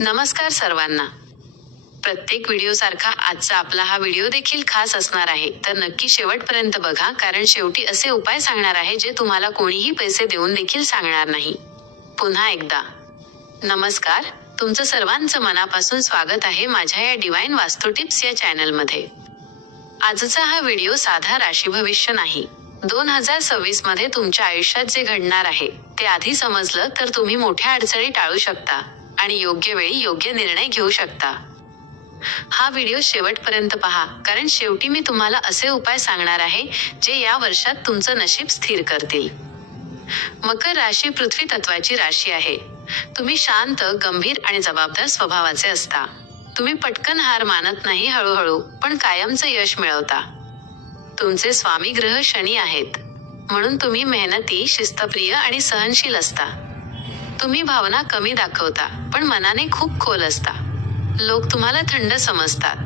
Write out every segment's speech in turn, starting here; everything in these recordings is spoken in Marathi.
नमस्कार सर्वांना. प्रत्येक व्हिडिओसारखा आजचा आपला हा व्हिडिओ देखील खास असणार आहे, तर नक्की शेवटपर्यंत बघा, कारण शेवटी असे उपाय सांगणार आहे जे तुम्हाला कोणीही पैसे देऊन देखील सांगणार नाही. पुन्हा एकदा नमस्कार. तुमचं सर्वांचं मनापासून स्वागत आहे माझ्या या डिवाइन वास्तू टिप्स या चॅनलमध्ये. आजचा हा व्हिडिओ साधा राशी भविष्य नाही. 2026 मध्ये तुमच्या आयुष्यात जे घडणार आहे ते आधी समजलं तर तुम्ही मोठ्या अडचणी टाळू शकता आणि योग्य वेळी योग्य निर्णय घेऊ शकता. हा व्हिडिओ शेवटपर्यंत पहा, कारण शेवटी मी तुम्हाला असे उपाय सांगणार आहे जे या वर्षात तुमचं नशीब स्थिर करतील. मकर राशी पृथ्वी तत्वाची राशी आहे. तुम्ही शांत, गंभीर आणि जबाबदार स्वभावाचे असता. तुम्ही पटकन हार मानत नाही, हळूहळू पण कायमचं यश मिळवता. तुमचे स्वामी ग्रह शनी आहेत, म्हणून तुम्ही मेहनती, शिस्तप्रिय आणि सहनशील असता. तुम्ही भावना कमी दाखवता, पण मनाने खूप खोल असता. लोक तुम्हाला थंड समजतात,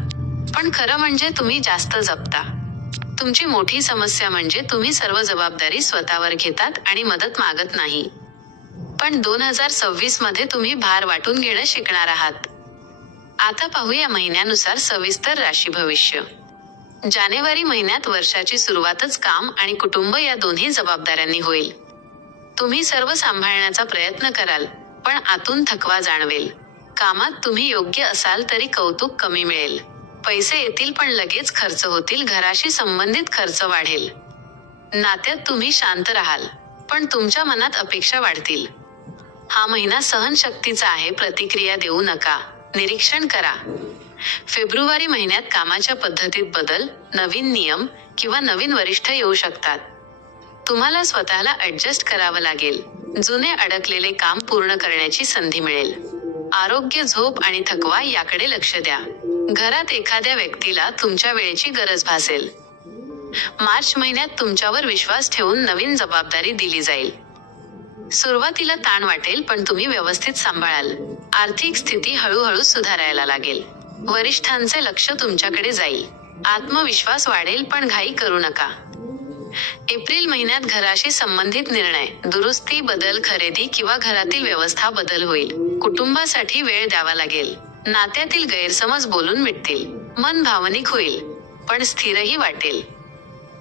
पण खरं म्हणजे तुम्ही जास्त जपता. तुमची मोठी समस्या म्हणजे तुम्ही सर्व जबाबदारी स्वतःवर घेतात आणि मदत मागत नाही. पण 2026 मध्ये तुम्ही भार वाटून घेणं शिकणार आहात. आता पाहूया महिन्यानुसार सविस्तर राशी भविष्य. जानेवारी महिन्यात वर्षाची सुरुवातच काम आणि कुटुंब या दोन्ही जबाबदाऱ्यांनी होईल. तुम्ही सर्व सांभाळण्याचा प्रयत्न कराल, पण आतून थकवा जाणवेल. कामात तुम्ही योग्य असाल तरी कौतुक कमी मिळेल. पैसे येतील पण लगेच खर्च होतील. घराशी संबंधित खर्च वाढेल. नात्यात तुम्ही शांत राहाल, पण तुमच्या मनात अपेक्षा वाढतील. हा महिना सहनशक्तीचा आहे. प्रतिक्रिया देऊ नका, निरीक्षण करा. फेब्रुवारी महिन्यात कामाच्या पद्धतीत बदल, नवीन नियम किंवा नवीन वरिष्ठ येऊ शकतात. तुम्हाला स्वतःला ॲडजस्ट करावं लागेल. जुने अडकलेले काम पूर्ण करण्याची संधी मिळेल. आरोग्य, झोप आणि थकवा याकडे लक्ष द्या. घरात एखाद्या व्यक्तीला तुमच्या वेळेची गरज भासेल. मार्च महिन्यात तुमच्यावर विश्वास ठेवून नवीन जबाबदारी दिली जाईल. सुरुवातीला ताण वाटेल, पण तुम्ही व्यवस्थित सांभाळाल. आर्थिक स्थिती हळूहळू सुधारायला लागेल. वरिष्ठांचे लक्ष तुमच्याकडे जाईल. आत्मविश्वास वाढेल, पण घाई करू नका. एप्रिल महिन्यात घराशी संबंधित निर्णय, दुरुस्ती, बदल, खरेदी किंवा घरातील व्यवस्था बदल होईल. कुटुंबासाठी वेळ द्यावा लागेल. नात्यातील गैरसमज बोलून मिटतील. मन भावनिक होईल, पण स्थिरही वाटेल.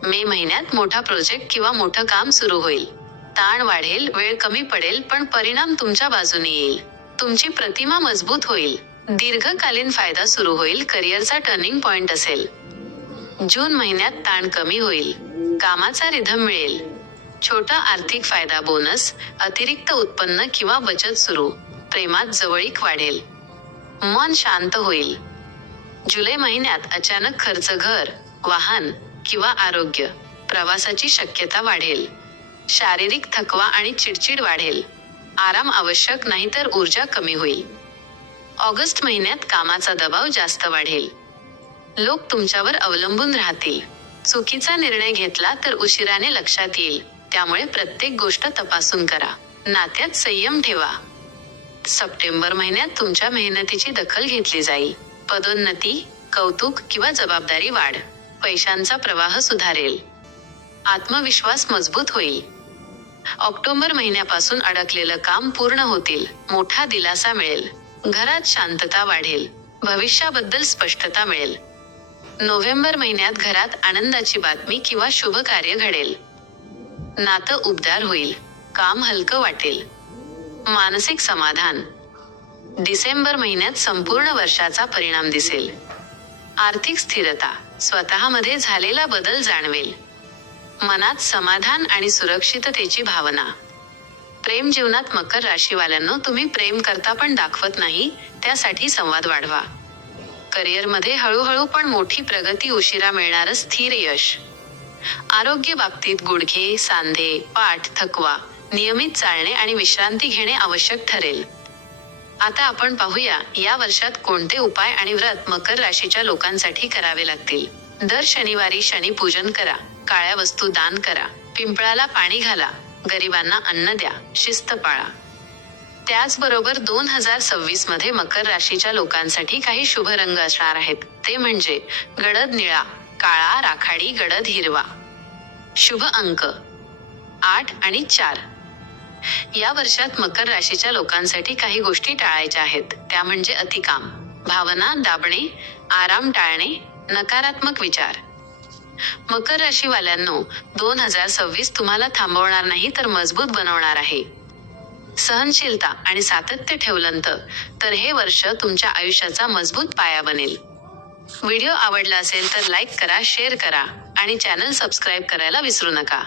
मे महिन्यात मोठा प्रोजेक्ट किंवा मोठं काम सुरू होईल. ताण वाढेल, वेळ कमी पडेल, पण परिणाम तुमच्या बाजूने येईल. तुमची प्रतिमा मजबूत होईल. दीर्घकालीन फायदा सुरू होईल. करिअरचा टर्निंग पॉइंट असेल. जून महिन्यात ताण कमी होईल. कामाचा रिधम मिळेल. छोटा आर्थिक फायदा, बोनस, अतिरिक्त उत्पन्न किंवा बचत सुरू. प्रेमात जवळीक वाढेल. मन शांत होईल. जुलै महिन्यात अचानक खर्च, घर, वाहन किंवा आरोग्य, प्रवासाची शक्यता वाढेल. शारीरिक थकवा आणि चिडचिड वाढेल. आराम आवश्यक, नाहीतर ऊर्जा कमी होईल. ऑगस्ट महिन्यात कामाचा दबाव जास्त वाढेल. लोक तुमच्यावर अवलंबून राहतील. चुकीचा निर्णय घेतला तर उशिराने लक्षात येईल, त्यामुळे प्रत्येक गोष्ट तपासून करा. नात्यात संयम ठेवा. सप्टेंबर महिन्यात तुमच्या मेहनतीची दखल घेतली जाईल. पदोन्नती, कौतुक किंवा जबाबदारी वाढ. पैशांचा प्रवाह सुधारेल. आत्मविश्वास मजबूत होईल. ऑक्टोबर महिन्यापासून अडकलेलं काम पूर्ण होतील. मोठा दिलासा मिळेल. घरात शांतता वाढेल. भविष्याबद्दल स्पष्टता मिळेल. नोव्हेंबर महिन्यात घरात आनंदाची बातमी किंवा शुभ कार्य घडेल. नातं उबदार होईल. काम हलकं वाटेल. मानसिक समाधान. डिसेंबर महिन्यात संपूर्ण वर्षाचा परिणाम दिसेल. आर्थिक स्थिरता. स्वतःमध्ये झालेला बदल जाणवेल. मनात समाधान आणि सुरक्षिततेची भावना. प्रेम जीवनात मकर राशीवाल्यांनो, तुम्ही प्रेम करता पण दाखवत नाही, त्यासाठी संवाद वाढवा. करिअरमध्ये हळूहळू पण मोठी प्रगती. उशिरा मिळणारं स्थिर यश. आरोग्य बाबतीत गुडघे, सांधे, पाठ, थकवा, नियमित चालणे आणि विश्रांती घेणे आवश्यक ठरेल. आता आपण पाहूया या वर्षात कोणते उपाय आणि व्रत मकर राशीच्या लोकांसाठी करावे लागतील. दर शनिवारी शनी पूजन करा. काळ्या वस्तू दान करा. पिंपळाला पाणी घाला. गरिबांना अन्न द्या. शिस्त पाळा. त्याचबरोबर 2026 मध्ये मकर राशीच्या लोकांसाठी काही शुभ रंग असणार आहेत. ते म्हणजे गडद निळा, काळा, राखाडी, गडद हिरवा. शुभ अंक 8 आणि 4. या वर्षात मकर राशीच्या लोकांसाठी काही गोष्टी टाळायच्या आहेत, त्या म्हणजे अतिकाम, भावना दाबणे, आराम टाळणे, नकारात्मक विचार. मकर राशीवाल्यांनो, 2026 तुम्हाला थांबवणार नाही तर मजबूत बनवणार आहे. सहनशीलता आणि सातत्य ठेवलं तर हे वर्ष तुमच्या आयुष्याचा मजबूत पाया बनेल. व्हिडिओ आवडला असेल तर लाईक करा, शेअर करा आणि चॅनल सबस्क्राईब करायला विसरू नका.